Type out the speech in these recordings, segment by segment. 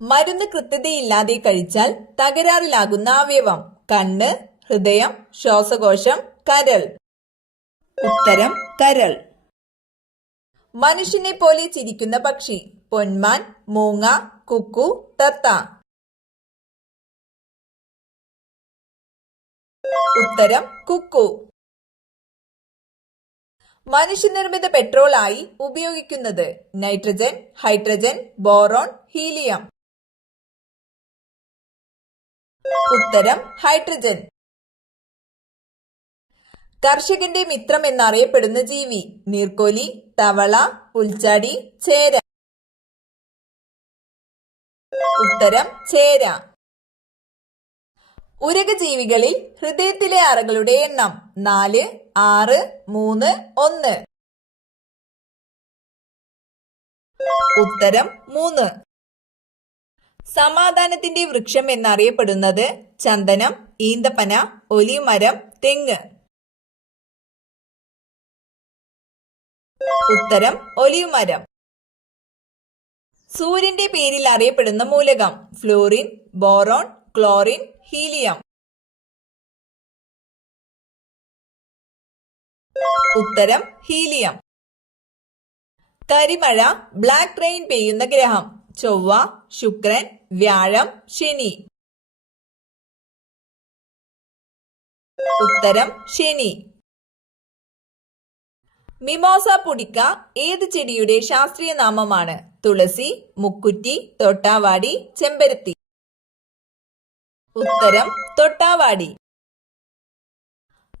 മരുന്ന് കൃത്യതയില്ലാതെ കഴിച്ചാൽ തകരാറിലാകുന്ന അവയവം: കണ്ണ്, ഹൃദയം, ശ്വാസകോശം, കരൾ. ഉത്തരം കരൾ. മനുഷ്യനെ പോലെ ചിരിക്കുന്ന പക്ഷി: പൊന്മാൻ, മൂങ്ങ, കുക്കു, തത്ത. ഉത്തരം കുക്കു. മനുഷ്യനിർമ്മിത പെട്രോൾ ആയി ഉപയോഗിക്കുന്നത്: നൈട്രജൻ, ഹൈഡ്രജൻ, ബോറോൺ, ഹീലിയം. ഉത്തരം ഹൈഡ്രജൻ. കർഷകന്റെ മിത്രം എന്നറിയപ്പെടുന്ന ജീവി: നീർക്കോലി, തവള, പുൽച്ചാടി, ചേര. ഉത്തരം ചേര. ഉരകജീവികളിൽ ഹൃദയത്തിലെ അറകളുടെ എണ്ണം: 4, 6, 3, 1. ഉത്തരം 3. സമാധാനത്തിന്റെ വൃക്ഷം എന്നറിയപ്പെടുന്നത്: ചന്ദനം, ഈന്തപ്പന, ഒലീവ് മരം, തെങ്ങ്. ഉത്തരം ഒലീവ് മരം. സൂര്യന്റെ പേരിൽ അറിയപ്പെടുന്ന മൂലകം: ഫ്ലൂറിൻ, ബോറോൺ, ക്ലോറിൻ, ഹീലിയം. ഉത്തരം ഹീലിയം. കരിമഴ, ബ്ലാക്ക് റെയിൻ പെയ്യുന്ന ഗ്രഹം: ചൊവ്വ, ശുക്രൻ, വ്യാഴം, ശനി. ഉത്തരം ശനി. മിമോസ പുടിക്ക ഏത് ചെടിയുടെ ശാസ്ത്രീയ നാമമാണ്? തുളസി, മുക്കുറ്റി, തൊട്ടാവാടി, ചെമ്പരത്തി. ഉത്തരം തൊട്ടാവാടി.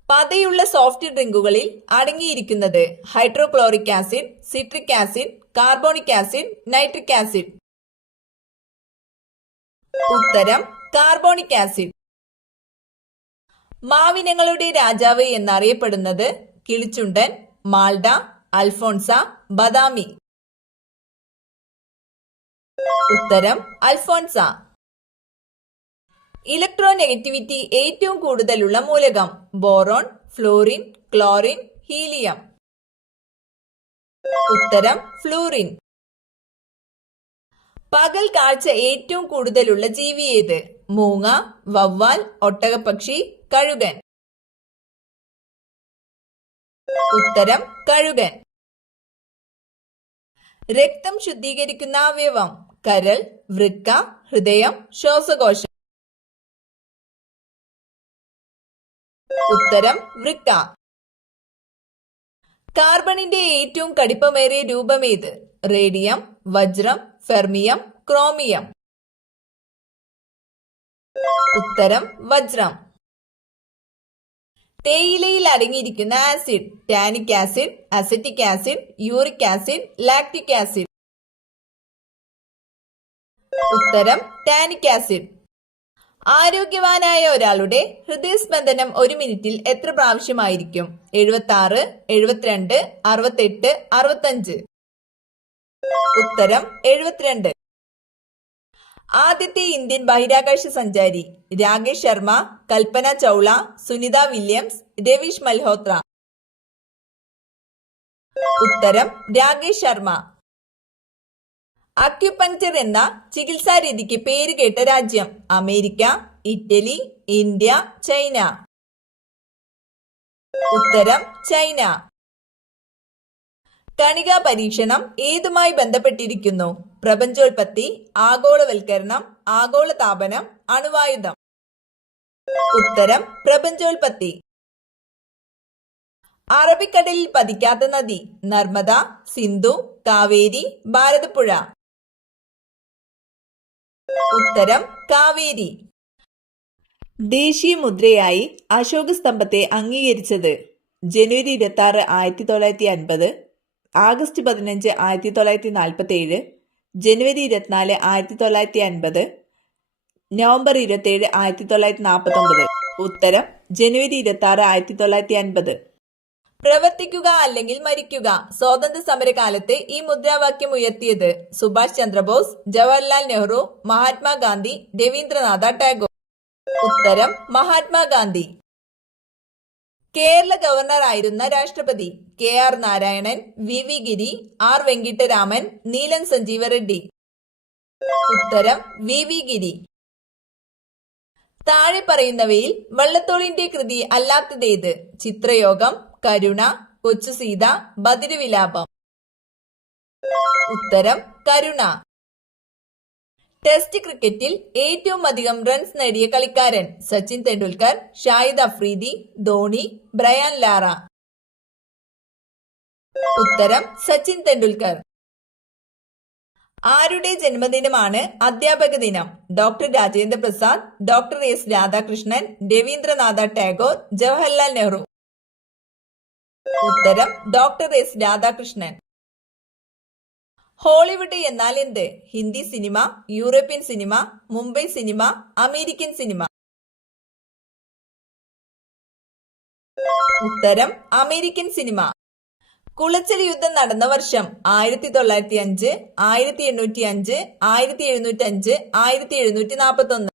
പതയുള്ള സോഫ്റ്റ് ഡ്രിങ്കുകളിൽ അടങ്ങിയിരിക്കുന്നത്: hydrochloric acid, citric acid, carbonic acid, nitric acid. ഉത്തരം കാർബോണിക് ആസിഡ്. മാവിനങ്ങളുടെ രാജാവ് എന്നറിയപ്പെടുന്നത്: കിളിച്ചുണ്ടൻ, മാൾഡ, അൽഫോൺസ, ബദാമി. ഉത്തരം അൽഫോൺസ. ഇലക്ട്രോനെഗറ്റിവിറ്റി ഏറ്റവും കൂടുതലുള്ള മൂലകം: ബോറോൺ, ഫ്ലൂറിൻ, ക്ലോറിൻ, ഹീലിയം. ഉത്തരം ഫ്ലൂറിൻ. പകൽ കാഴ്ച ഏറ്റവും കൂടുതലുള്ള ജീവി ഏത്? മൂങ്ങ, വവ്വാൽ, ഒട്ടകപ്പക്ഷി, കഴുകൻ. ഉത്തരം കഴുകൻ. രക്തം ശുദ്ധീകരിക്കുന്ന അവയവം: കരൾ, വൃക്ക, ഹൃദയം, ശ്വാസകോശം. ഉത്തരം വൃക്ക. കാർബണിന്റെ ഏറ്റവും കടുപ്പമേറിയ രൂപമേത്? റേഡിയം, വജ്രം, ഫെർമിയം, ക്രോമിയം. ഉത്തരം വജ്രം. തേയിലയിൽ അടങ്ങിയിരിക്കുന്ന acid: tannic acid, acetic acid, uric acid, lactic acid. ഉത്തരം ടാനിക് ആസിഡ്. ആരോഗ്യവാനായ ഒരാളുടെ ഹൃദയസ്പന്ദനം ഒരു മിനിറ്റിൽ എത്ര പ്രാവശ്യമായിരിക്കും? 76, 72, 68, 65. ഉത്തരം 72. ആദ്യത്തെ ഇന്ത്യൻ ബഹിരാകാശ സഞ്ചാരി: രാകേഷ് ശർമ്മ, കൽപ്പന ചൗള, സുനിത വില്യംസ്, രവീഷ് മൽഹോത്ര. ഉത്തരം രാകേഷ് ശർമ്മ. അക്യുപങ്ചർ എന്ന ചികിത്സാരീതിക്ക് പേരുകേട്ട രാജ്യം: അമേരിക്ക, ഇറ്റലി, ഇന്ത്യ, ചൈന. ഉത്തരം ചൈന. കണികാ പരീക്ഷണം ഏതുമായി ബന്ധപ്പെട്ടിരിക്കുന്നു? പ്രപഞ്ചോൽപത്തി, ആഗോളവൽക്കരണം, ആഗോളതാപനം, അണുവായുധം. ഉത്തരം പ്രപഞ്ചോൽപത്തി. അറബിക്കടലിൽ പതിക്കാത്ത നദി: നർമ്മദ, സിന്ധു, കാവേരി, ഭാരതപ്പുഴ. ഉത്തരം കാവേരി. ദേശീയ മുദ്രയായി അശോക സ്തംഭത്തെ അംഗീകരിച്ചത്: ജനുവരി 26, 1950, ആഗസ്റ്റ് 15, 1947, ജനുവരി 24, 1950, നവംബർ 27, 1949. ഉത്തരം ജനുവരി 26, 1950. പ്രവർത്തിക്കുക അല്ലെങ്കിൽ മരിക്കുക: സ്വാതന്ത്ര്യ സമരകാലത്ത് ഈ മുദ്രാവാക്യം ഉയർത്തിയത്: സുഭാഷ് ചന്ദ്രബോസ്, ജവഹർലാൽ നെഹ്റു, മഹാത്മാഗാന്ധി, രവീന്ദ്രനാഥ ടാഗോർ. ഉത്തരം മഹാത്മാഗാന്ധി. കേരള ഗവർണർ ആയിരുന്ന രാഷ്ട്രപതി: KR നാരായണൻ, VV ഗിരി, R വെങ്കിട്ടരാമൻ, നീലൻ സഞ്ജീവ റെഡ്ഡി. ഉത്തരം വി ഗിരി. താഴെ പറയുന്നവയിൽ വള്ളത്തോളിന്റെ കൃതി അല്ലാത്തതേത്? ചിത്രയോഗം, കരുണ, കൊച്ചു സീത, ബദിരവിലാപം. ഉത്തരം കരുണ. ടെസ്റ്റ് ക്രിക്കറ്റിൽ ഏറ്റവും അധികം റൺസ് നേടിയ കളിക്കാരൻ? Sachin Tendulkar, Shahid Afridi, Dhoni, Brian Lara. ഉത്തരം സച്ചിൻ തെണ്ടുൽക്കർ. ആരുടെ ജന്മദിനമാണ് അധ്യാപക ദിനം? Doctor Rajendra Prasad, doctor S Radhakrishnan, Rabindranath Tagore, Jawaharlal Nehru. ഉത്തരം ഡോക്ടർ എസ് രാധാകൃഷ്ണൻ. ഹോളിവുഡ് എന്നാൽ എന്ത്? Hindi cinema, European cinema, Mumbai cinema, American cinema. ഉത്തരം അമേരിക്കൻ സിനിമ. കുളച്ചൽ യുദ്ധം നടന്ന വർഷം? 1905, 1805, 1705, 1741.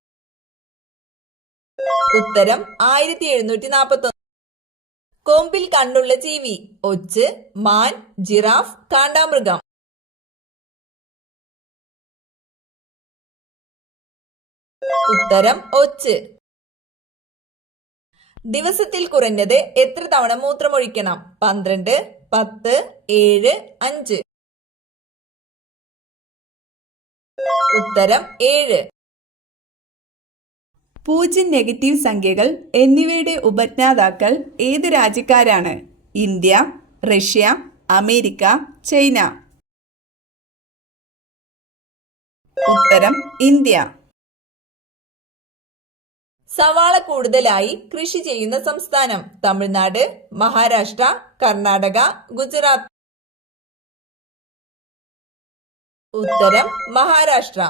ഉത്തരം 1741. കൊമ്പിൽ കണ്ണുള്ള ജീവി? ഒച്ച്, മാൻ, ജിറാഫ്, കാണ്ടാമൃഗം. ഉത്തരം ഒച്ച്. ദിവസത്തിൽ കുറഞ്ഞത് എത്ര തവണ മൂത്രമൊഴിക്കണം? 12, 10, 7, 5. ഉത്തരം 7. 0 നെഗറ്റീവ് സംഖ്യകൾ എന്നിവയുടെ ഉപജ്ഞാതാക്കൾ ഏത് രാജ്യക്കാരാണ്? India, Russia, America, China. ഉത്തരം ഇന്ത്യ. സവാള കൂടുതലായി കൃഷി ചെയ്യുന്ന സംസ്ഥാനം? തമിഴ്നാട്, മഹാരാഷ്ട്ര, കർണാടക, ഗുജറാത്ത്. ഉത്തരം മഹാരാഷ്ട്ര.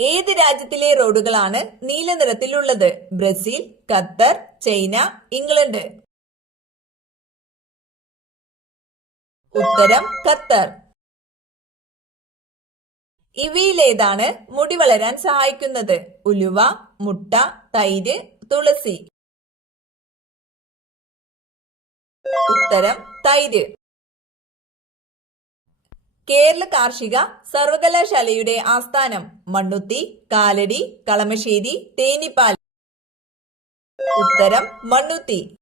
ഏത് രാജ്യത്തിലെ റോഡുകളാണ് നീല നിറത്തിലുള്ളത്? Brazil, Qatar, China, England. ഉത്തരം ഖത്തർ. ഇവയിലേതാണ് മുടി വളരാൻ സഹായിക്കുന്നത്? ഉലുവ, മുട്ട, തൈര്, തുളസി. ഉത്തരം തൈര്. കേരള കാർഷിക സർവകലാശാലയുടെ ആസ്ഥാനം? മണ്ണുത്തി, കാലടി, കളമശ്ശേരി, തേനിപ്പാൽ. ഉത്തരം മണ്ണുത്തി.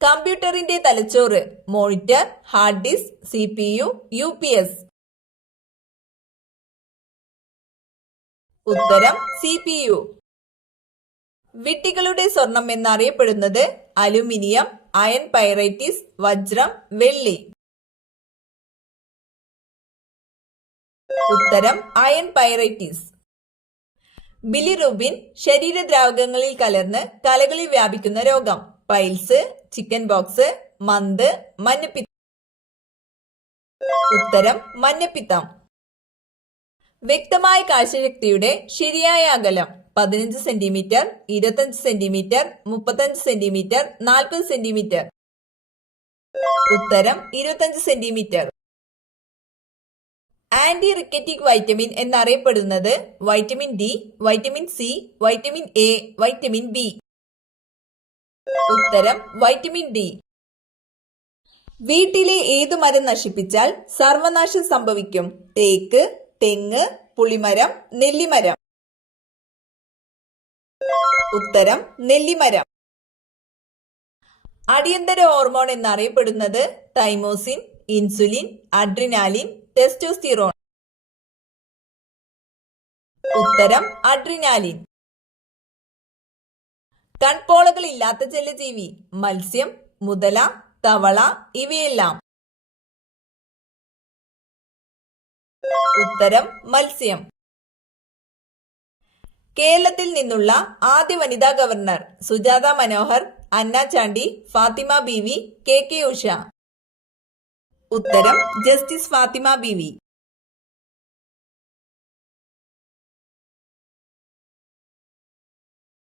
കമ്പ്യൂട്ടറിന്റെ തലച്ചോറ്? Monitor, hard disk, CPU, UPS. ഉത്തരം CPU. വിട്ടികളുടെ സ്വർണം എന്നറിയപ്പെടുന്നത്? അലുമിനിയം, അയൺ പൈറൈറ്റിസ്, വജ്രം, വെള്ളി. ഉത്തരം അയൺ പൈറൈറ്റിസ്. ബിലിറുബിൻ ശരീരദ്രാവകങ്ങളിൽ കലർന്ന് കലകളിൽ വ്യാപിക്കുന്ന രോഗം? പൈൽസ്, ചിക്കൻ ബോക്സ്, മന്ത്, മഞ്ഞപ്പിത്തം. ഉത്തരം മഞ്ഞപ്പിത്തം. വ്യക്തമായ കാഴ്ചശക്തിയുടെ ശരിയായ അകലം? 15 സെന്റിമീറ്റർ, 25 സെന്റിമീറ്റർ, 35 സെന്റിമീറ്റർ, 40 സെന്റിമീറ്റർ. ഉത്തരം 25 സെന്റിമീറ്റർ. ആന്റി റിക്കറ്റിക് വൈറ്റമിൻ എന്നറിയപ്പെടുന്നത്? Vitamin D, vitamin C, vitamin A, vitamin B. ഉത്തരം വൈറ്റമിൻ ഡി. വീട്ടിലെ ഏതു മരം നശിപ്പിച്ചാൽ സർവനാശം സംഭവിക്കും? തേക്ക്, തെങ്ങ്, പുളിമരം, നെല്ലിമരം. ഉത്തരം നെല്ലിമരം. അടിയന്തര ഹോർമോൺ എന്നറിയപ്പെടുന്നത്? Thymosin, insulin, adrenaline, testosterone. ഉത്തരം അഡ്രിനാലിൻ. കൺപോളകൾ ഇല്ലാത്ത ജലജീവി? മത്സ്യം, മുതല, തവള, ഇവയെല്ലാം. ഉത്തരം മത്സ്യം. കേരളത്തിൽ നിന്നുള്ള ആദ്യ വനിതാ ഗവർണർ? സുജാത മനോഹർ, അന്ന ചാണ്ടി, ഫാത്തിമ ബീവി, KK ഉഷ. ഉത്തരം ജസ്റ്റിസ് ഫാത്തിമ ബീവി.